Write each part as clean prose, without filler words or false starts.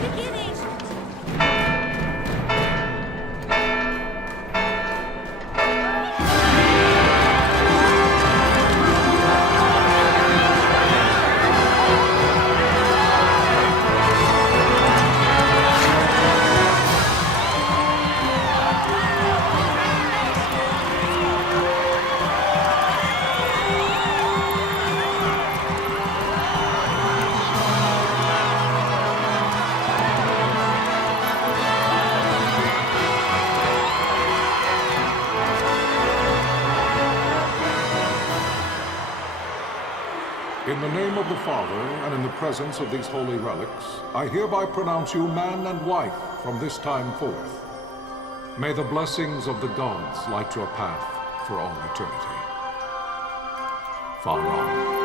beginning! In the name of the Father, and in the presence of these holy relics, I hereby pronounce you man and wife from this time forth. May the blessings of the gods light your path for all eternity. Far on.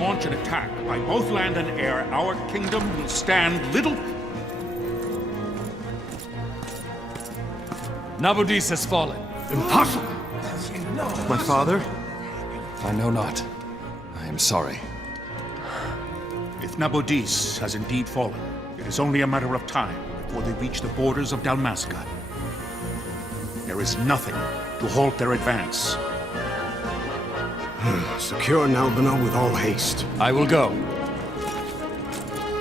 Launch an attack by both land and air, our kingdom will stand little... Nabudis has fallen. Impossible! My father? I know not. I am sorry. If Nabudis has indeed fallen, it is only a matter of time before they reach the borders of Dalmasca. There is nothing to halt their advance. Secure Nalbina with all haste. I will go.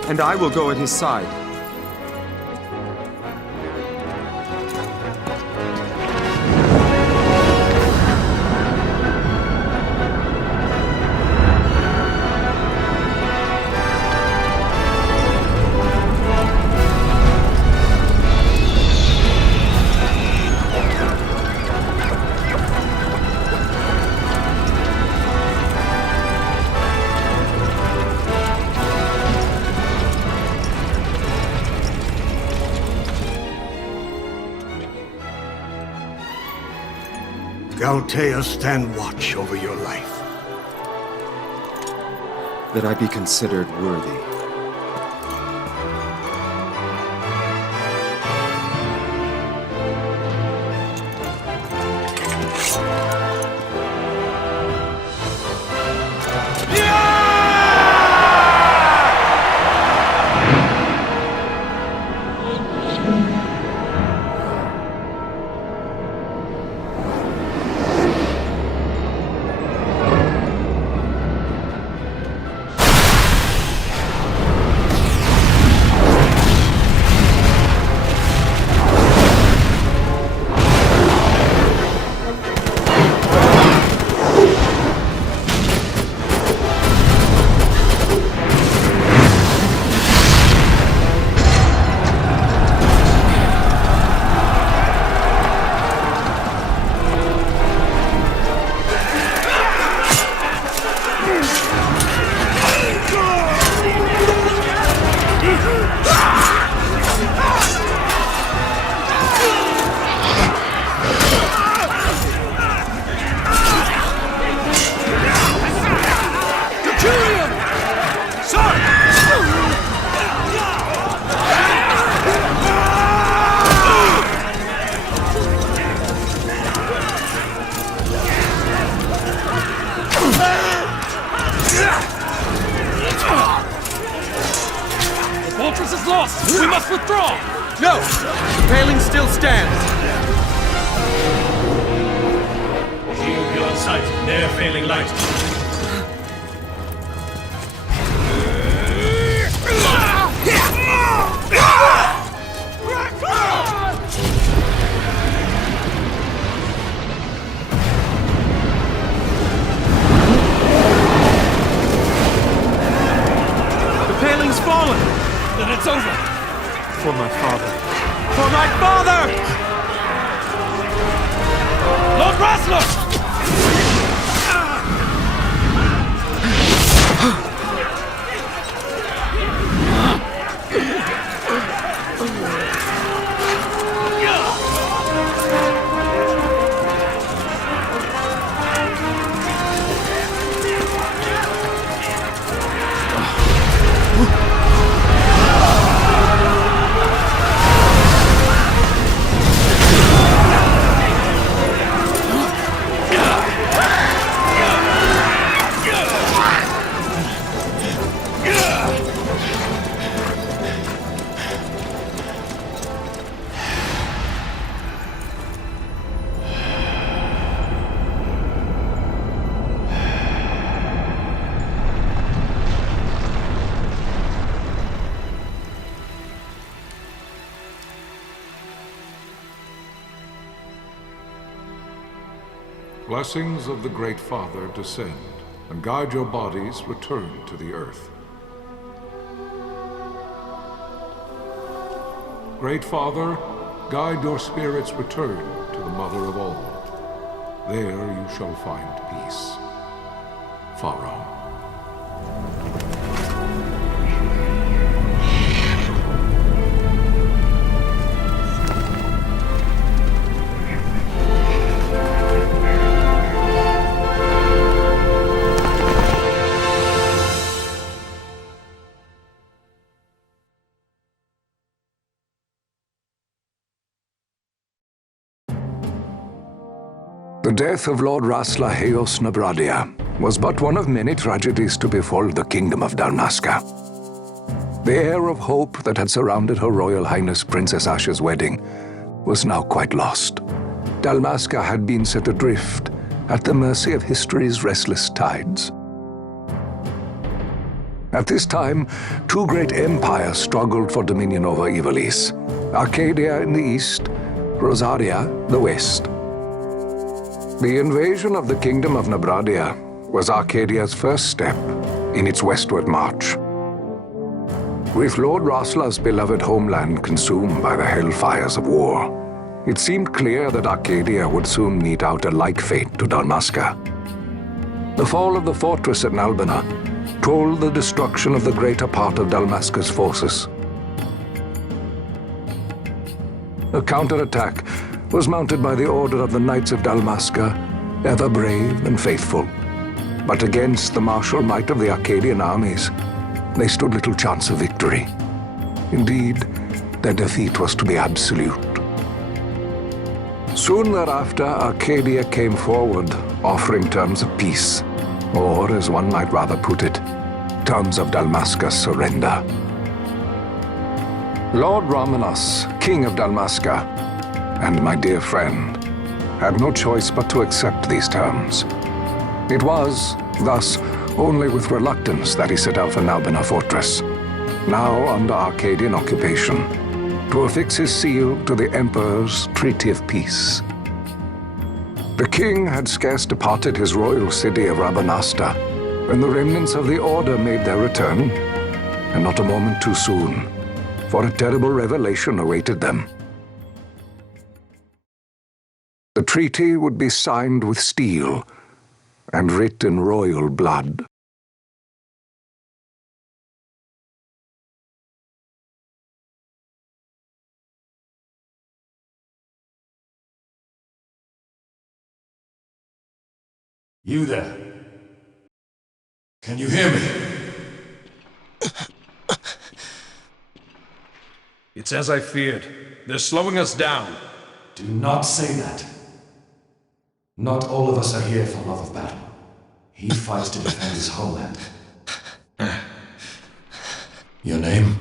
And I will go at his side. Galtea, stand watch over your life. That I be considered worthy. We must withdraw! No! The paling still stands! Shield beyond sight, ne'er failing light. The paling's fallen! Then it's over! For my father. For my father! Lord Rasler! Blessings of the Great Father descend, and guide your bodies return to the earth. Great Father, guide your spirits return to the Mother of all. There you shall find peace. Pharaoh. The death of Lord Rasla Heos Nabradia was but one of many tragedies to befall the kingdom of Dalmasca. The air of hope that had surrounded Her Royal Highness Princess Ashe's wedding was now quite lost. Dalmasca had been set adrift at the mercy of history's restless tides. At this time, two great empires struggled for dominion over Ivalice: Arcadia in the east, Rosaria the west. The invasion of the Kingdom of Nabradia was Arcadia's first step in its westward march. With Lord Rasla's beloved homeland consumed by the hellfires of war, it seemed clear that Arcadia would soon mete out a like fate to Dalmasca. The fall of the fortress at Nalbina told the destruction of the greater part of Dalmasca's forces. A counterattack was mounted by the Order of the Knights of Dalmasca, ever brave and faithful. But against the martial might of the Arcadian armies, they stood little chance of victory. Indeed, their defeat was to be absolute. Soon thereafter, Arcadia came forward, offering terms of peace, or, as one might rather put it, terms of Dalmasca's surrender. Lord Romanos, King of Dalmasca, and my dear friend, had no choice but to accept these terms. It was, thus, only with reluctance that he set out for Nalbina Fortress, now under Arcadian occupation, to affix his seal to the Emperor's Treaty of Peace. The king had scarce departed his royal city of Rabanasta when the remnants of the Order made their return, and not a moment too soon, for a terrible revelation awaited them. The treaty would be signed with steel and writ in royal blood. You there? Can you hear me? It's as I feared. They're slowing us down. Do not say that. Not all of us are here for love of battle. He fights to defend his homeland. Your name?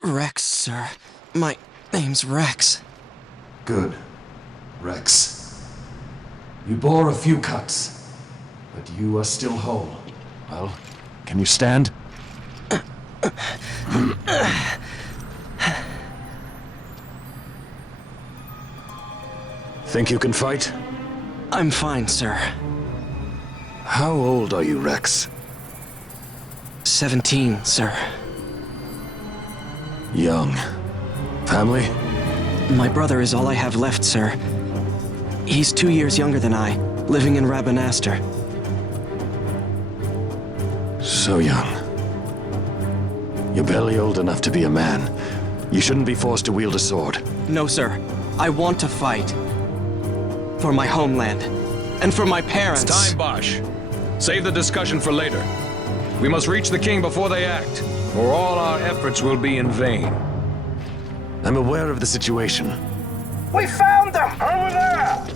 Rex, sir. My name's Rex. Good. Rex. You bore a few cuts, but you are still whole. Well, can you stand? Think you can fight? I'm fine, sir. How old are you, Rex? 17, sir. Young. Family? My brother is all I have left, sir. He's 2 years younger than I, living in Rabanastre. So young. You're barely old enough to be a man. You shouldn't be forced to wield a sword. No, sir. I want to fight. For my homeland. And for my parents. It's time, Bosch. Save the discussion for later. We must reach the king before they act, or all our efforts will be in vain. I'm aware of the situation. We found them! Over there!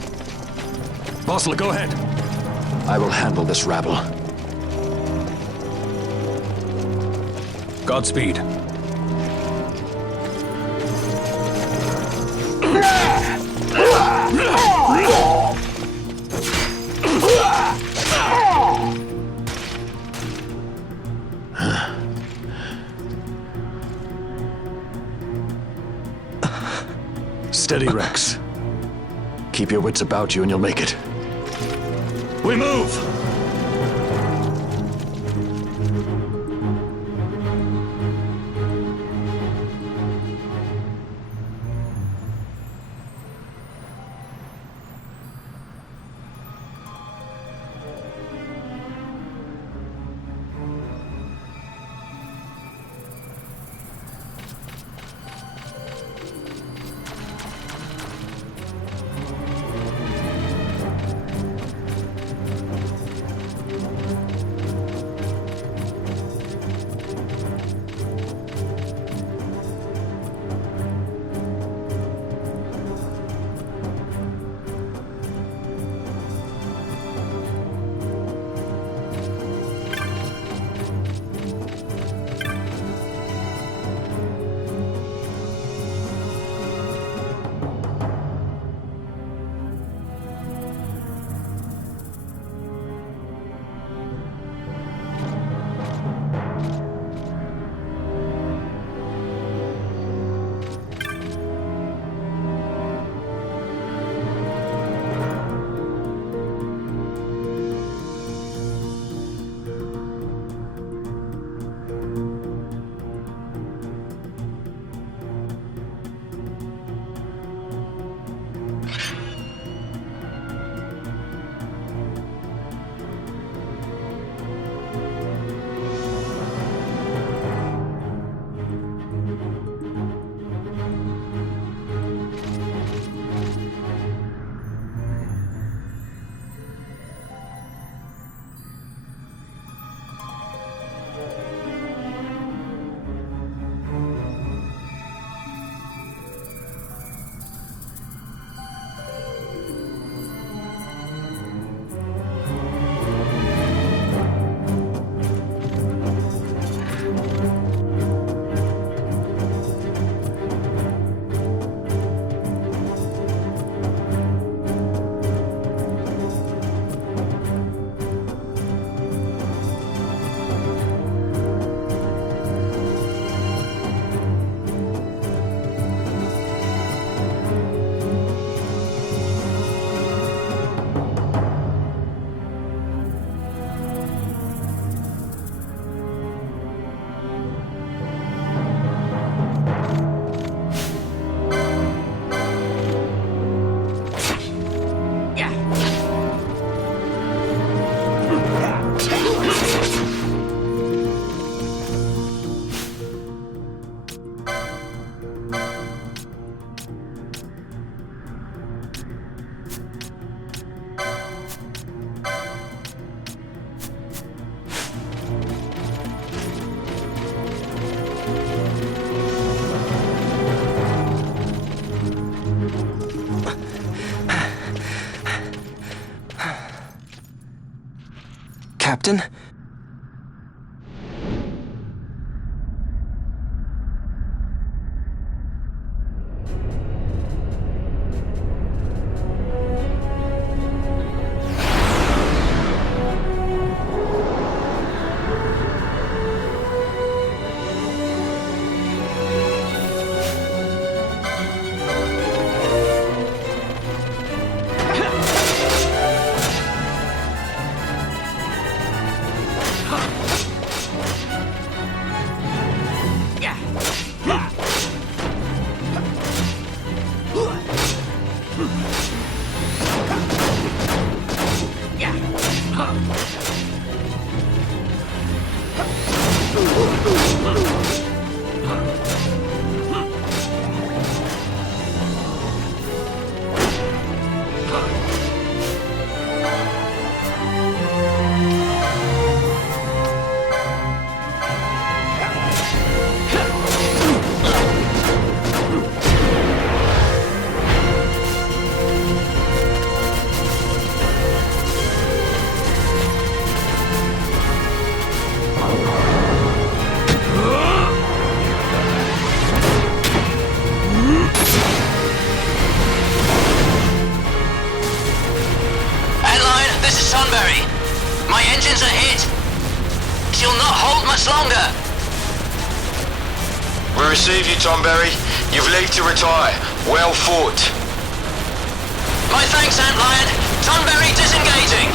Bossler, go ahead. I will handle this rabble. Godspeed. Steady, Rex. Keep your wits about you and you'll make it. We move! Captain? Receive you, Tomberry. You've leave to retire. Well fought. My thanks, Antlion. Tonberry disengaging.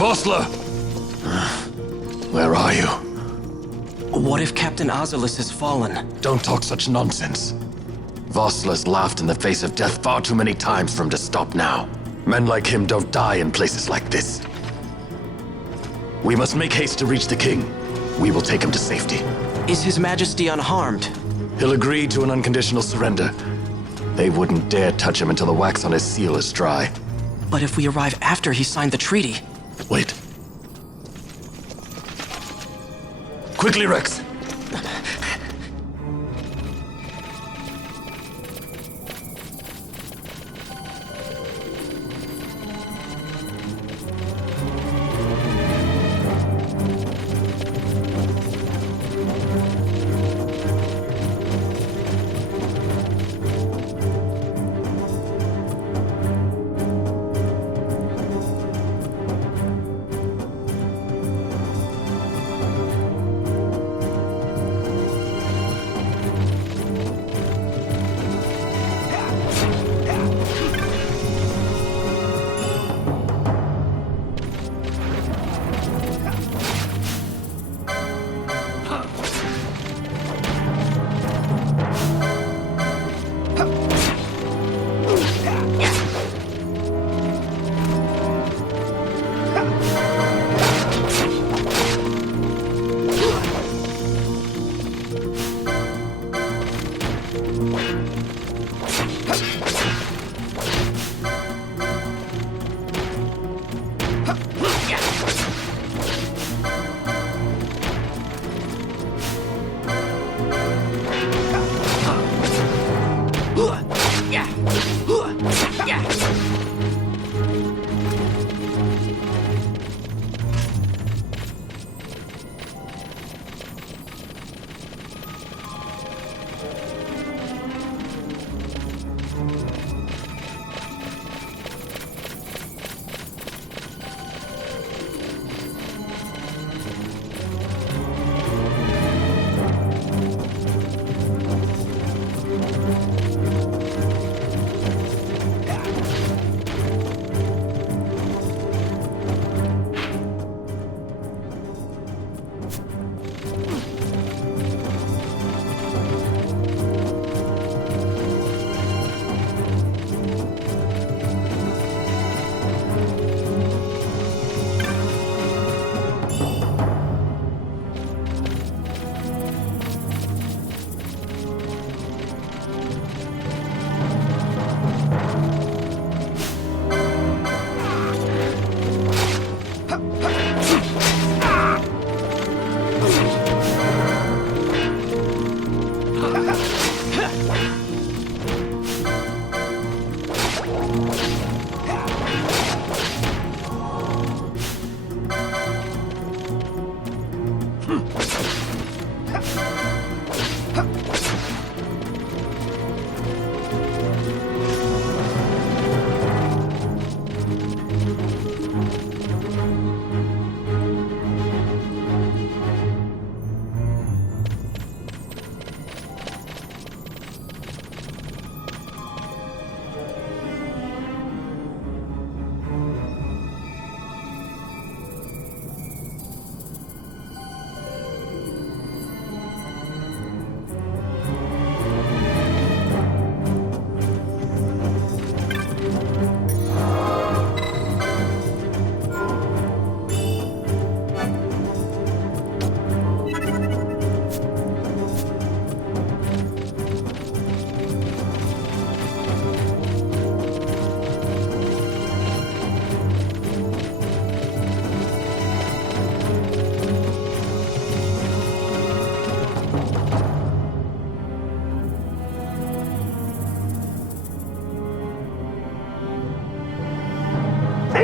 Vossler! Where are you? What if Captain Azalis has fallen? Don't talk such nonsense. Vossler's laughed in the face of death far too many times for him to stop now. Men like him don't die in places like this. We must make haste to reach the king. We will take him to safety. Is His Majesty unharmed? He'll agree to an unconditional surrender. They wouldn't dare touch him until the wax on his seal is dry. But if we arrive after he signed the treaty... Wait. Quickly, Rex!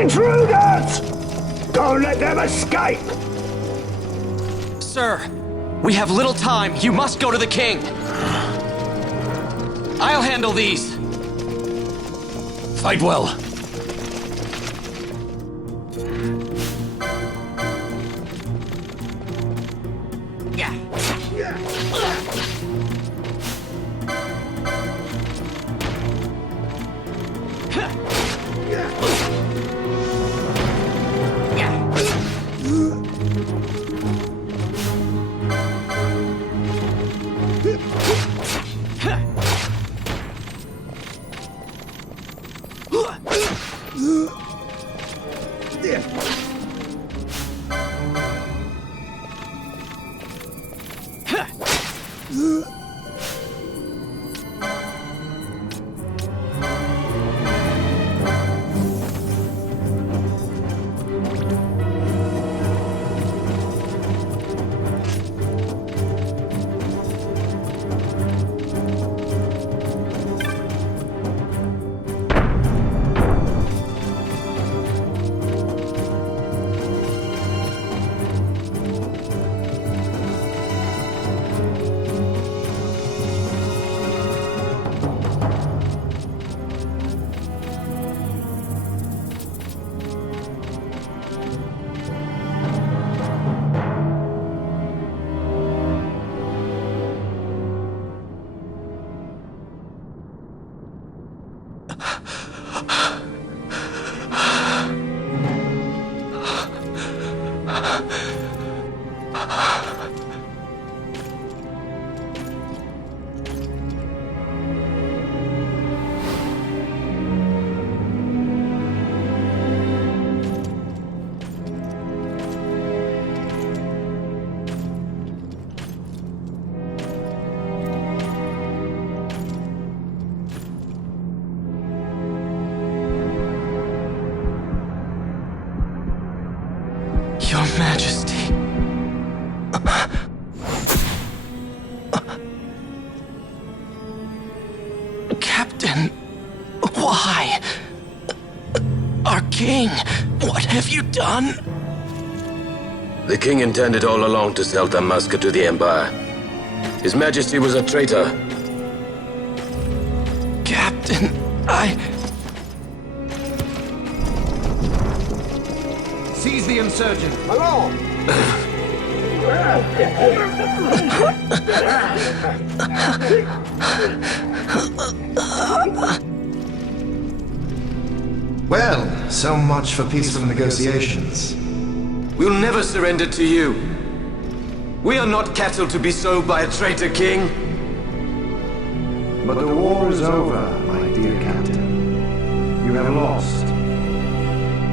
Intruders! Don't let them escape! Sir, we have little time. You must go to the king. I'll handle these. Fight well. Yeah. Your Majesty. Captain, why? Our king, what have you done? The king intended all along to sell Dalmasca to the Empire. His Majesty was a traitor. Captain, Seize the insurgent! Along! Well, so much for peaceful negotiations. We'll never surrender to you. We are not cattle to be sold by a traitor king. But the war is over, my dear captain. You have lost.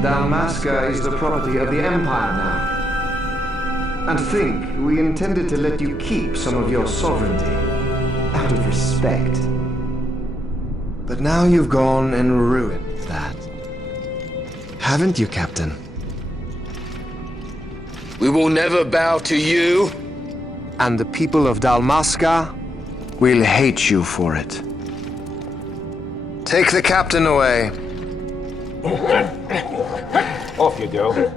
Dalmasca is the property of the Empire now. And think, we intended to let you keep some of your sovereignty, out of respect. But now you've gone and ruined that. Haven't you, Captain? We will never bow to you. And the people of Dalmasca will hate you for it. Take the captain away. Off you go.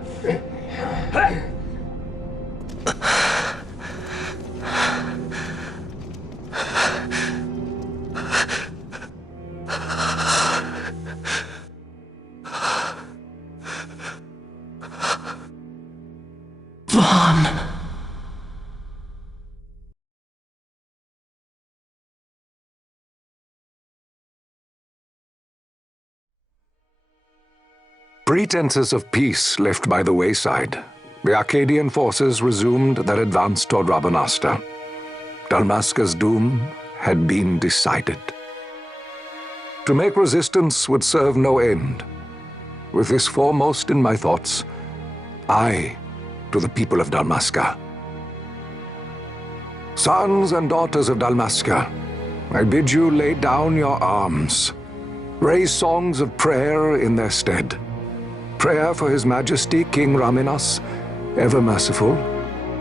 Pretenses of peace left by the wayside, the Archadian forces resumed their advance toward Rabanasta. Dalmasca's doom had been decided. To make resistance would serve no end. With this foremost in my thoughts, I to the people of Dalmasca. Sons and daughters of Dalmasca, I bid you lay down your arms. Raise songs of prayer in their stead. Prayer for His Majesty King Raminas, ever merciful,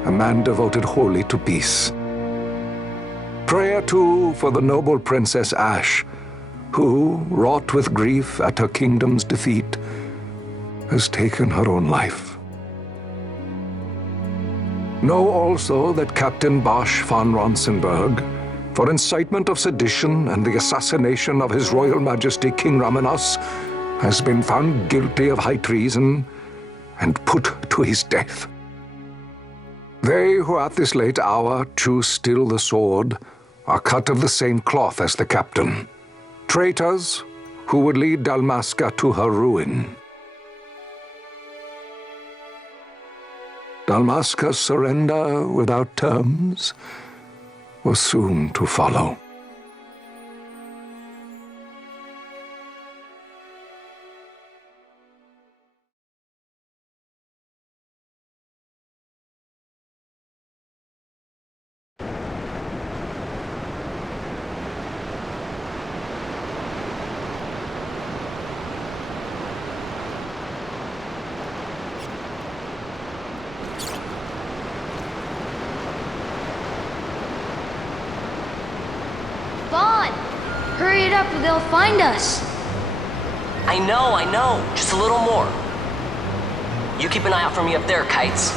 a man devoted wholly to peace. Prayer, too, for the noble Princess Ashe, who, wrought with grief at her kingdom's defeat, has taken her own life. Know also that Captain Bosch von Ronsenberg, for incitement of sedition and the assassination of His Royal Majesty King Raminas, has been found guilty of high treason and put to his death. They who at this late hour choose still the sword are cut of the same cloth as the captain, traitors who would lead Dalmasca to her ruin. Dalmasca's surrender without terms was soon to follow. Hurry it up or they'll find us. I know. Just a little more. You keep an eye out for me up there, Kites.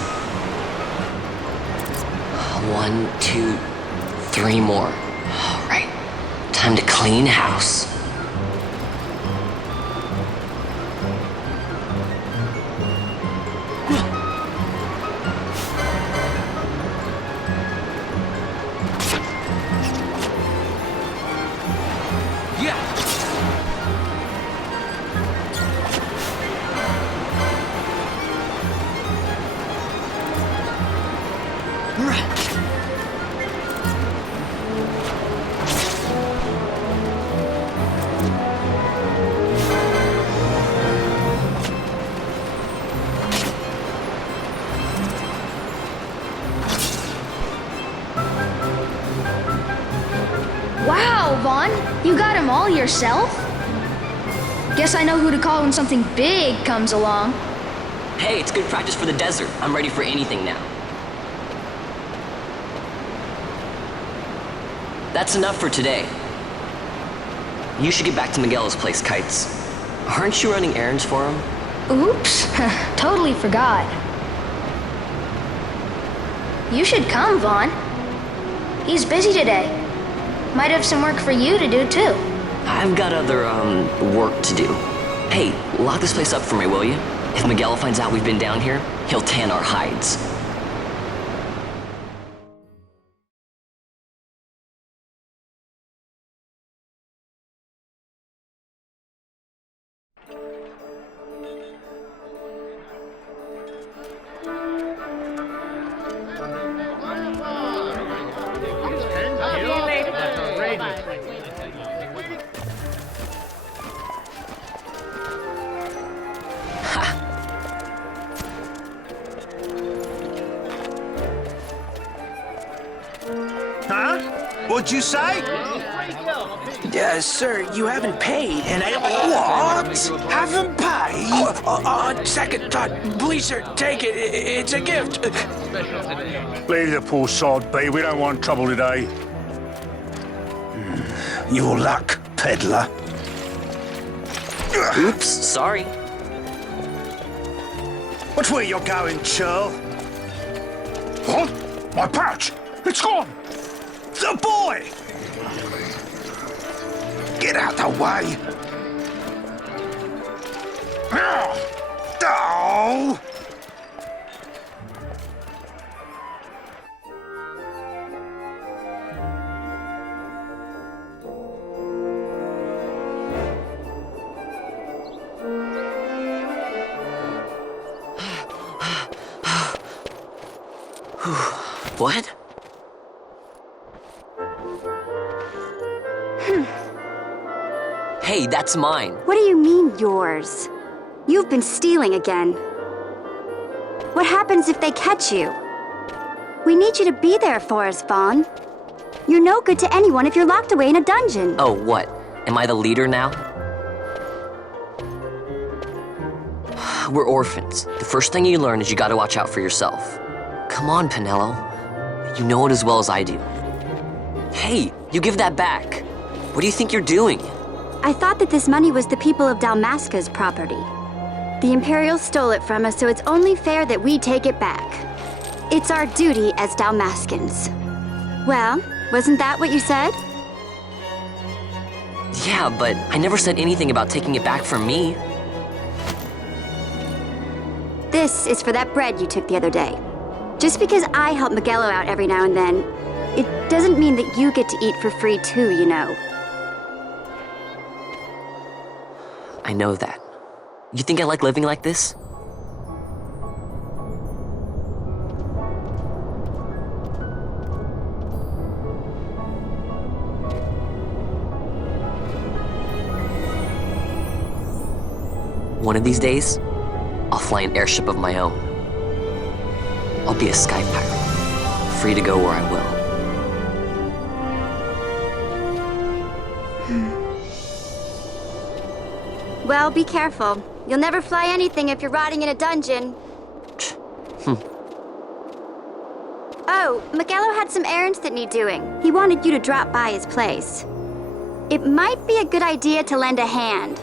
1, 2, 3 more. All right. Time to clean house. Wow, Vaughn, you got him all yourself? Guess I know who to call when something big comes along. Hey, it's good practice for the desert. I'm ready for anything now. That's enough for today. You should get back to Miguel's place, Kites. Aren't you running errands for him? Oops, totally forgot. You should come, Vaughn. He's busy today. Might have some work for you to do, too. I've got other, work to do. Hey, lock this place up for me, will you? If Miguel finds out we've been down here, he'll tan our hides. What'd you say? Sir, you haven't paid, and I... What? Haven't paid? On second thought, please, sir, take it. It's a gift. Leave the poor sod be. We don't want trouble today. Your luck, peddler. Oops, sorry. Watch where you're going, churl. What? My pouch! It's gone! The boy! Get out the way! Oh! What? Hey, that's mine. What do you mean, yours? You've been stealing again. What happens if they catch you? We need you to be there for us, Vaughn. You're no good to anyone if you're locked away in a dungeon. Oh, what? Am I the leader now? We're orphans. The first thing you learn is you gotta watch out for yourself. Come on, Pinello. You know it as well as I do. Hey, you give that back. What do you think you're doing? I thought that this money was the people of Dalmasca's property. The Imperials stole it from us, so it's only fair that we take it back. It's our duty as Dalmascans. Well, wasn't that what you said? Yeah, but I never said anything about taking it back from me. This is for that bread you took the other day. Just because I help Miguelo out every now and then, it doesn't mean that you get to eat for free too, you know. I know that. You think I like living like this? One of these days, I'll fly an airship of my own. I'll be a sky pirate, free to go where I will. Well, be careful. You'll never fly anything if you're rotting in a dungeon. Oh, Miguelo had some errands that need doing. He wanted you to drop by his place. it might be a good idea to lend a hand.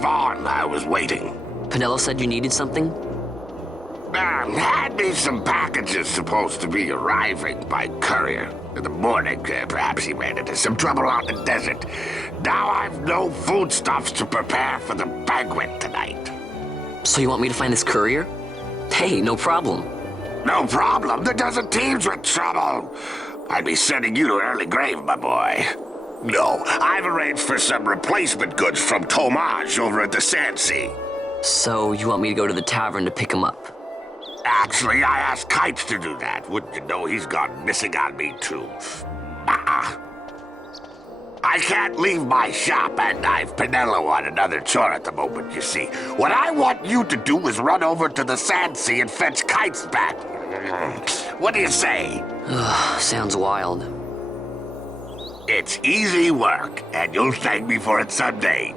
Vaughn, I was waiting. Pinello said you needed something? Had me some packages supposed to be arriving by courier. In the morning, perhaps he ran into some trouble out in the desert. Now I've no foodstuffs to prepare for the banquet tonight. So you want me to find this courier? Hey, no problem. No problem. The desert teems with trouble. I'd be sending you to early grave, my boy. No, I've arranged for some replacement goods from Tomage over at the Sand Sea. So you want me to go to the tavern to pick him up? Actually, I asked Kites to do that. Wouldn't you know he's gone missing on me, too. I can't leave my shop, and I've Pinello on another chore at the moment, you see. What I want you to do is run over to the Sand Sea and fetch Kites back. What do you say? Sounds wild. It's easy work, and you'll thank me for it someday.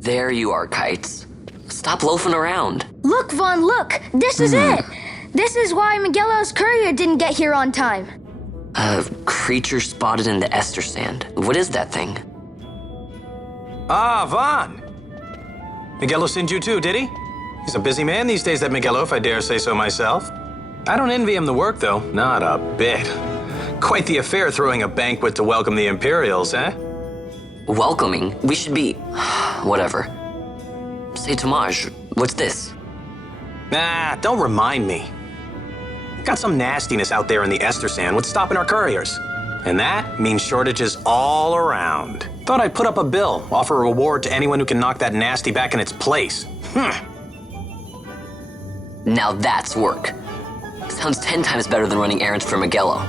There you are, Kites. Stop loafing around. Look, Vaughn, look! This is it! This is why Miguelo's courier didn't get here on time. A creature spotted in the Ester Sand. What is that thing? Ah, Vaughn! Miguelo sent you too, did he? He's a busy man these days, that Miguelo, if I dare say so myself. I don't envy him the work, though. Not a bit. Quite the affair throwing a banquet to welcome the Imperials, eh? Welcoming? We should be... whatever. Say, Tomage, what's this? Nah, don't remind me. Got some nastiness out there in the Ester Sand. What's stopping our couriers? And that means shortages all around. Thought I'd put up a bill, offer a reward to anyone who can knock that nasty back in its place. Now that's work. Sounds 10 times better than running errands for Miguelo.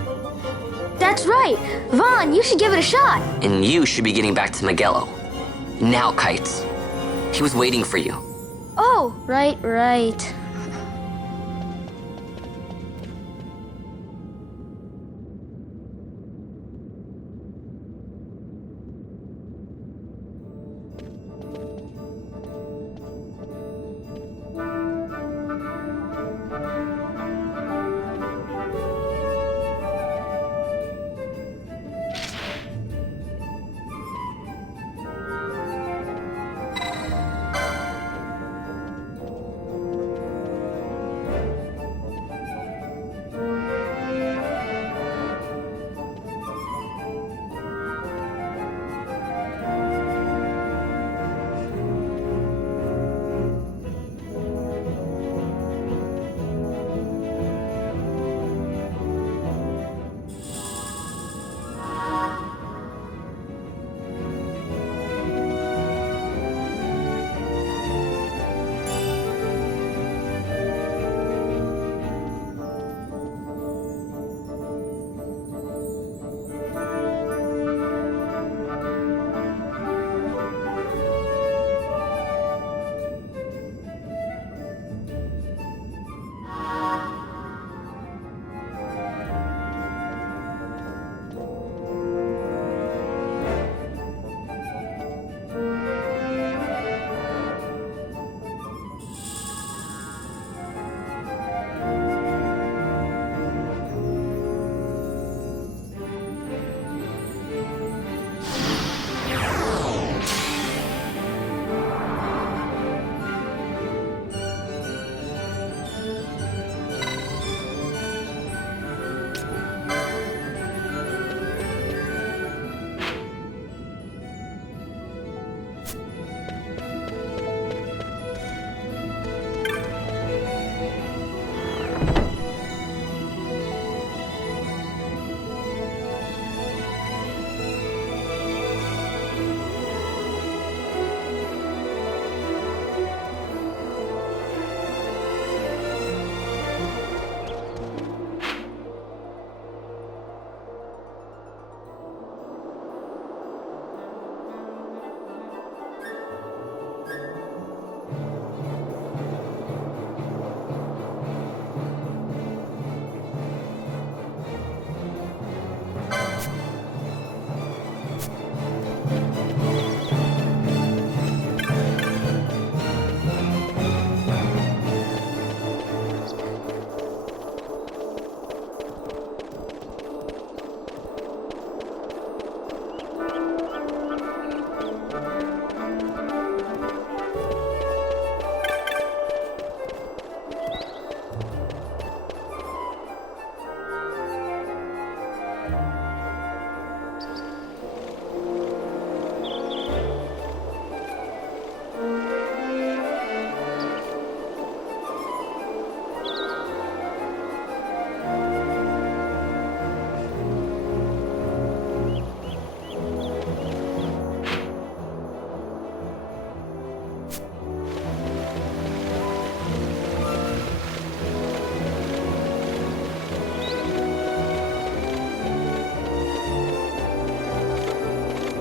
That's right. Vaughn, you should give it a shot. And you should be getting back to Miguelo. Now, Kites. He was waiting for you. Oh, right.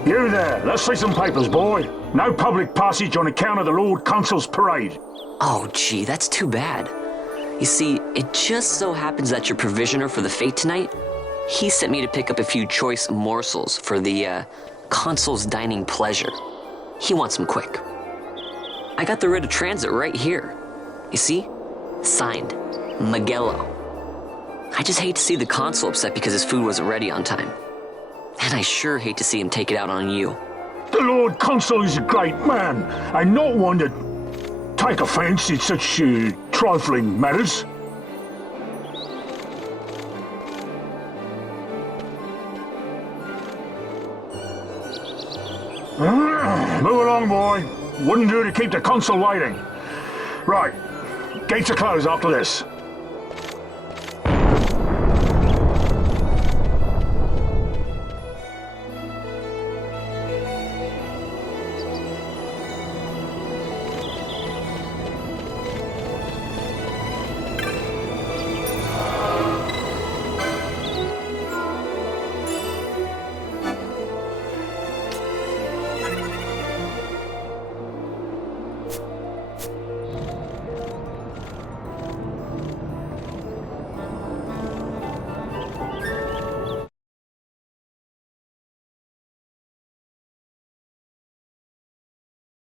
You there, let's see some papers, boy. No public passage on account of the Lord Consul's parade. Oh, gee, that's too bad. You see, it just so happens that your provisioner for the fete tonight, he sent me to pick up a few choice morsels for the, Consul's dining pleasure. He wants them quick. I got the writ of transit right here. You see? Signed, Miguelo. I just hate to see the Consul upset because his food wasn't ready on time. And I sure hate to see him take it out on you. The Lord Consul is a great man, and not one to take offense in such trifling matters. Move along, boy. Wouldn't do to keep the Consul waiting. Right, gates are closed after this.